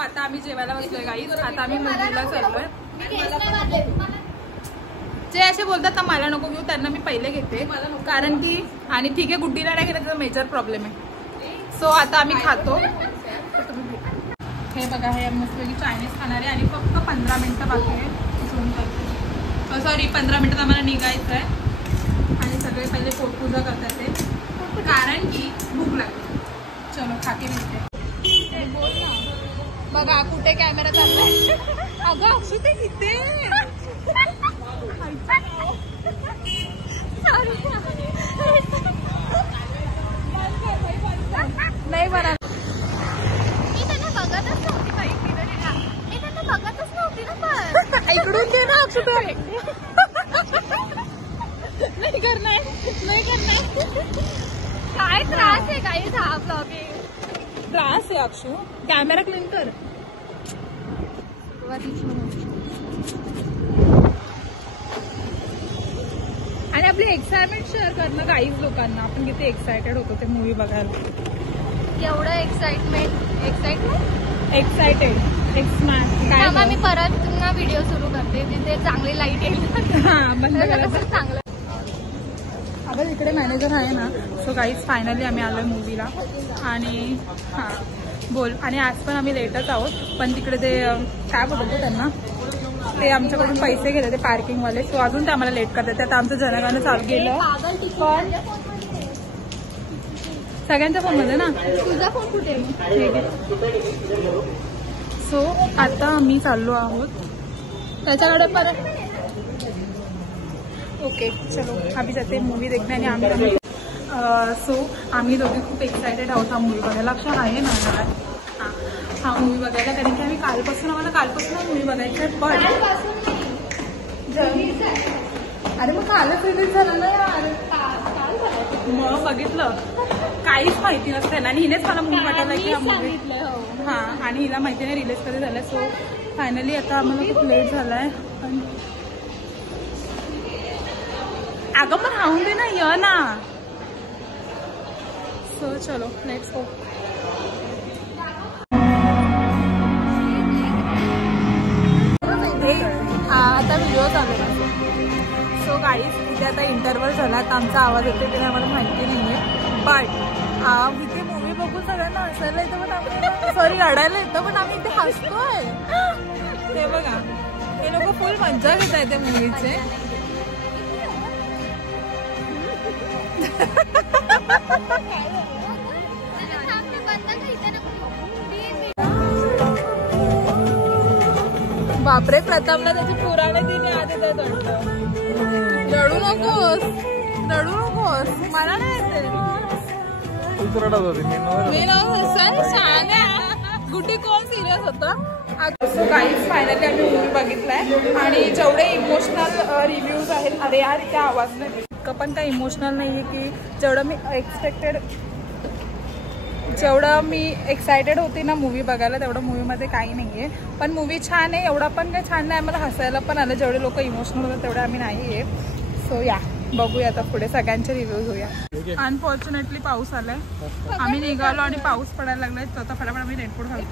आता आम्ही जेवायला बसलोय गाईज. आता आम्ही मूवीला चाललोय. जे असे बोलतात ना मला नको घेऊ त्यांना मी पहिले घेते कारण की आणि ठीक आहे गुड्डीला नाही घेतलं त्याचा मेजर प्रॉब्लेम आहे. सो आता आम्ही खातो. हे बघा हे मस्तपैकी चायनीज खाणार आहे आणि फक्त 15 मिनिटं बाकी आहे. सॉरी 15 मिनिटात आम्हाला निघायचं आहे आणि सगळे पहिले पोटपूजा करतात ते कारण की भूक लागते. चलो खाते मिळते. बघा कुठे कॅमेरा चाललाय. अगं असू ते किती नाही म्हणा मी त्यांना बघतच नव्हती काही मी त्यांना बघतच नव्हती ना पण इकडून दे ना अक्षु नाही करणार नाही करणार. काय त्रास आहे काही हा ब्लॉगिंग त्रास आहे अक्षु. कॅमेरा क्लीन कर. आणि आपली एक्साइटमेंट शेअर करणं काहीच लोकांना आपण किती एक्सायटेड होतो ते मूवी बघायला. एवढं एक्साइटेड काय मी परत पुन्हा व्हिडिओ सुरू करते तिथे चांगली लाईट येईल. हा बंद करायचं चांगलं. अगं इकडे मॅनेजर आहे ना. सो गाईज फायनली आम्ही आलोय मूवीला आणि हां बोल. आणि आज पण आम्ही लेटच आहोत पण तिकडे ते काय बोलतो त्यांना ते आमच्याकडून पैसे घेते ते पार्किंगवाले. सो अजून ते आम्हाला लेट करतात. त्यात आमचं जनगणना चालू गेलं पण सगळ्यांच्या फोनमध्ये ना. तुझा फोन कुठे ठीक आहे. सो आता आम्ही चाललो आहोत त्याच्याकडे परत. ओके चलो आम्ही जाते मूवी देखणे आणि आम्ही सो आम्ही दोघे खूप एक्सायटेड आहोत हा मूवी बघायला. लक्षात आहे ना हां हा मूवी बघायला कारण की आम्ही कालपासून हा मूवी बघायचा आहे. पण अरे मग कालच रिलीज झालं ना यार. मग बघितलं काहीच माहिती नसतं ना आणि हिनेच मला मूवी पाठवला की हा मूवी हां आणि हिला माहिती नाही रिलीज कधी झालं. सो फायनली आता आम्हाला खूप लेट झालाय. पण अगं पण राहून दे ना य ना. सो चलो लेट्स गो. आता व्हिडिओ चालू आहे. सो गाईज इथे आता इंटरव्हल झाला तर आमचा आवाज येतो की नाही आम्हाला माहिती नाही आहे. बट इथे मूवी बघून सगळ्यांना हसायला येतं पण आम्ही सॉरी रडायला येतं पण आम्ही इथे हसतोय. ते बघा हे लोक फुल मज्जा घेत आहेत त्या मूवीचे. बापरे प्रतापला त्याचे पुरावे दिले आधी त्यात वाटतं. रडू नकोस मला नाही येते. मी सांग गुड्डी कोण सिरियस होता. सो गाईज फायनली आम्ही मूवी बघितलाय आणि जेवढे इमोशनल रिव्ह्यूज आहेत अरे यार त्या आवाज नाही इतकं पण काही इमोशनल नाही आहे की जेवढं मी एक्सायटेड होती ना मूवी बघायला तेवढं मूवीमध्ये काही नाही आहे. पण मूवी छान आहे एवढा पण काही छान नाही. आम्हाला हसायला पण आलं. जेवढे लोक इमोशनल होतात तेवढे आम्ही नाही आहे. सो या बघूया आता पुढे सगळ्यांचे रिव्ह्यूज होऊया. अनफॉर्च्युनेटली पाऊस आलाय. आम्ही निघालो आणि पाऊस पडायला लागलाय. तर फटाफट आम्ही रेनकोट घालतो.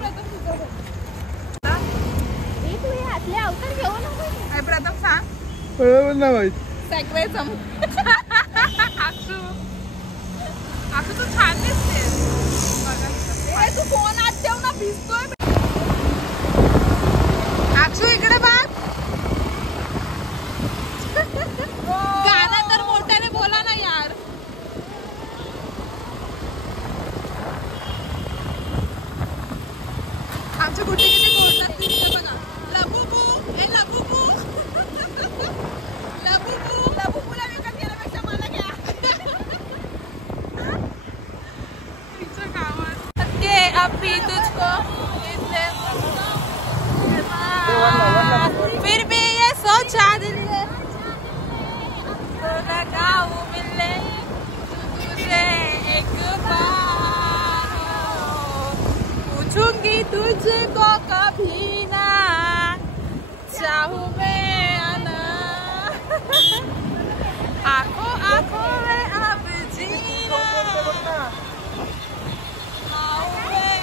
प्रथम सांग सॅक्वेसम असं तू छान दिसते. तू फोन आत ठेव ना भिजतोय. अक्षू इकडे बघ. गाणं तर मोठ्याने बोला ना यार. आमची गुड्डी किती बोलतात दिसते बघा. लबुबू ए लबुबू लबुबूला विकत गेल्यापेक्षा मला घ्या. तिच्या गावात के अभी तुझको फिर भी ये सोचा दिल तो लगाऊं मिलने तुझे एक बार पूछूंगी तुझको कभी ना चाहूं मैं आना आंखों आंखों में अब जीना आऊं मैं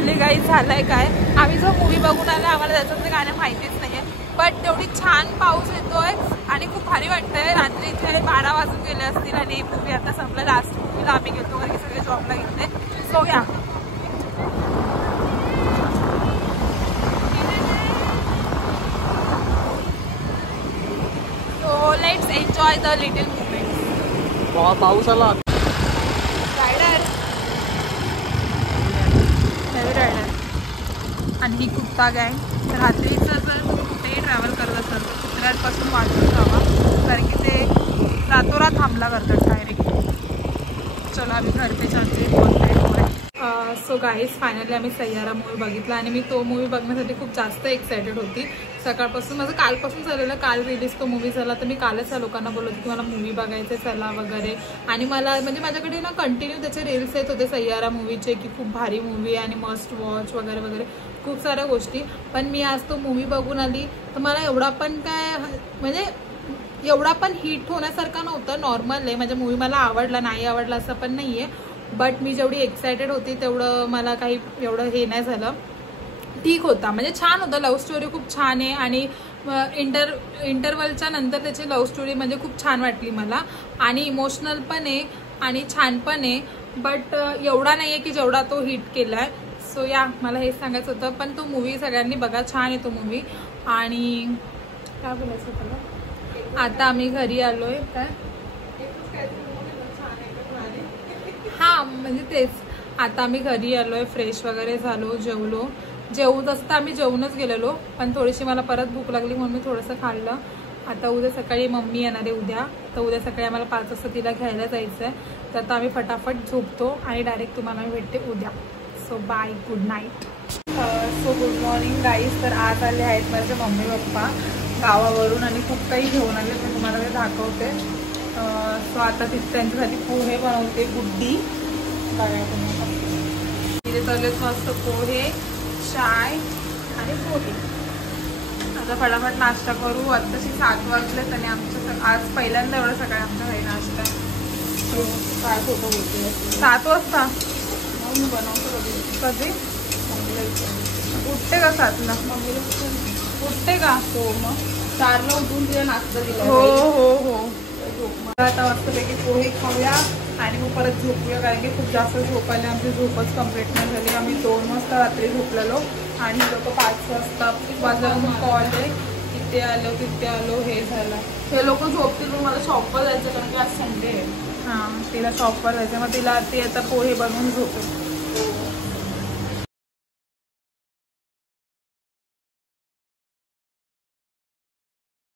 ॲक्च्युली काही झालं आहे काय, आम्ही जो मूवी बघून आलो आम्हाला त्याच्यातले गाणे माहितीच नाही आहे, बट तेवढी छान पाऊस येतोय आणि खूप भारी वाटतंय. रात्री इथे 12 वाजून गेले असतील आणि मूवी आता संपला. लास्ट मूवीला आम्ही गेलो वगैरे सगळे जॉबला गेले. सो या so let's enjoy the little movement. पाऊस आला. रायडर हेवी रायडर आणि ही कुत्ता गँग. रात्रीचं जर कुठेही ट्रॅव्हल करत असेल तर कुत्र्यांपासून वाचून जावा, कारण की ते रातोरात हमला करतात डायरेक्ट. चलो आम्ही घर पे चलते बोलते. सो गाईज फायनली आम्ही सय्यारा मूवी बघितला आणि मी तो मूवी बघण्यासाठी खूप जास्त एक्सायटेड होती. सकाळपासून माझं कालपासून चाललेलं, काल रिलीज तो मूवी झाला तर मी कालच त्या लोकांना बोलत होती की मला मूवी बघायचं चला वगैरे. आणि मला म्हणजे माझ्याकडे ना कंटिन्यू त्याचे रील्स येत होते सय्यारा मूवीचे की खूप भारी मूवी आणि मस्ट वॉच वगैरे वगैरे खूप साऱ्या गोष्टी. पण मी आज तो मूवी बघून आली तर मला एवढा पण काय म्हणजे एवढा पण हिट होण्यासारखा नव्हता. नॉर्मल आहे, म्हणजे मूवी मला आवडला नाही आवडला असं पण नाही आहे, बट मी जेवढी एक्सायटेड होती तेवढं मला काही एवढं हे नाही झालं. ठीक होता, म्हणजे छान होता. लव्ह स्टोरी खूप छान आहे आणि इंटरवलच्या नंतर त्याची लव्ह स्टोरी म्हणजे खूप छान वाटली मला आणि इमोशनल पण आहे आणि छान पण आहे, बट एवढा नाही आहे की जेवढा तो हिट केला आहे. सो या मला हेच सांगायचं होतं. पण तो मूवी सगळ्यांनी बघा, छान आहे तो मूवी. आणि काय बोलायचं त्याला, आता आम्ही घरी आलोय. काय हां म्हणजे तेच, आता आम्ही घरी आलोय, फ्रेश वगैरे झालो, जेवलो. जेवू तसं तर आम्ही जेवूनच गेलेलो, पण थोडीशी मला परत भूक लागली म्हणून मी थोडंसं खाल्लं. आता उद्या सकाळी मम्मी येणार आहे उद्या, तर उद्या सकाळी आम्हाला 5 वाजता तिला घ्यायला जायचं आहे. तर आता आम्ही फटाफट झोपतो आणि डायरेक्ट तुम्हाला मी भेटते उद्या. So bye, good night. So good morning guys. तर आज आले आहेत माझे मम्मी पप्पा गावावरून आणि खूप काही घेऊन आले, मी तुम्हाला ते दाखवते. सो आता तिथे त्यांच्यासाठी पोहे बनवते, गुड्डी बघा तुम्ही. तिथे चाललेत मस्त पोहे, चाय आणि पोहे. आता फटाफट नाश्ता करू. आत्ताशी 7 वाजलेत आणि आमचं आज पहिल्यांदा एवढं सकाळी आमच्या घरी नाश्ता आहे. सो काय फोटो होते 7 वाजता मी बनवतो. कधी उठते का 7ला? उठते का? हो, मग 4ला उठून तिला नाश्ता दिला. हो हो हो. आता मस्तपैकी पोहे खाऊया आणि मग परत झोपूया, कारण की खूप जास्त झोप आली. आमची झोपच कम्प्लीट नाही झाली. आम्ही 2 वाजता रात्री झोपलेलो आणि लोक 5 वाजता वाजून कॉल आहे, इथे आलो तिथे आलो, हे झालं. हे लोक झोपतील मग मला शॉपवर जायचं, कारण की आज संडे आहे. हां, तिला शॉपवर जायचं, मग तिला ती आता पोहे बनवून झोपेल.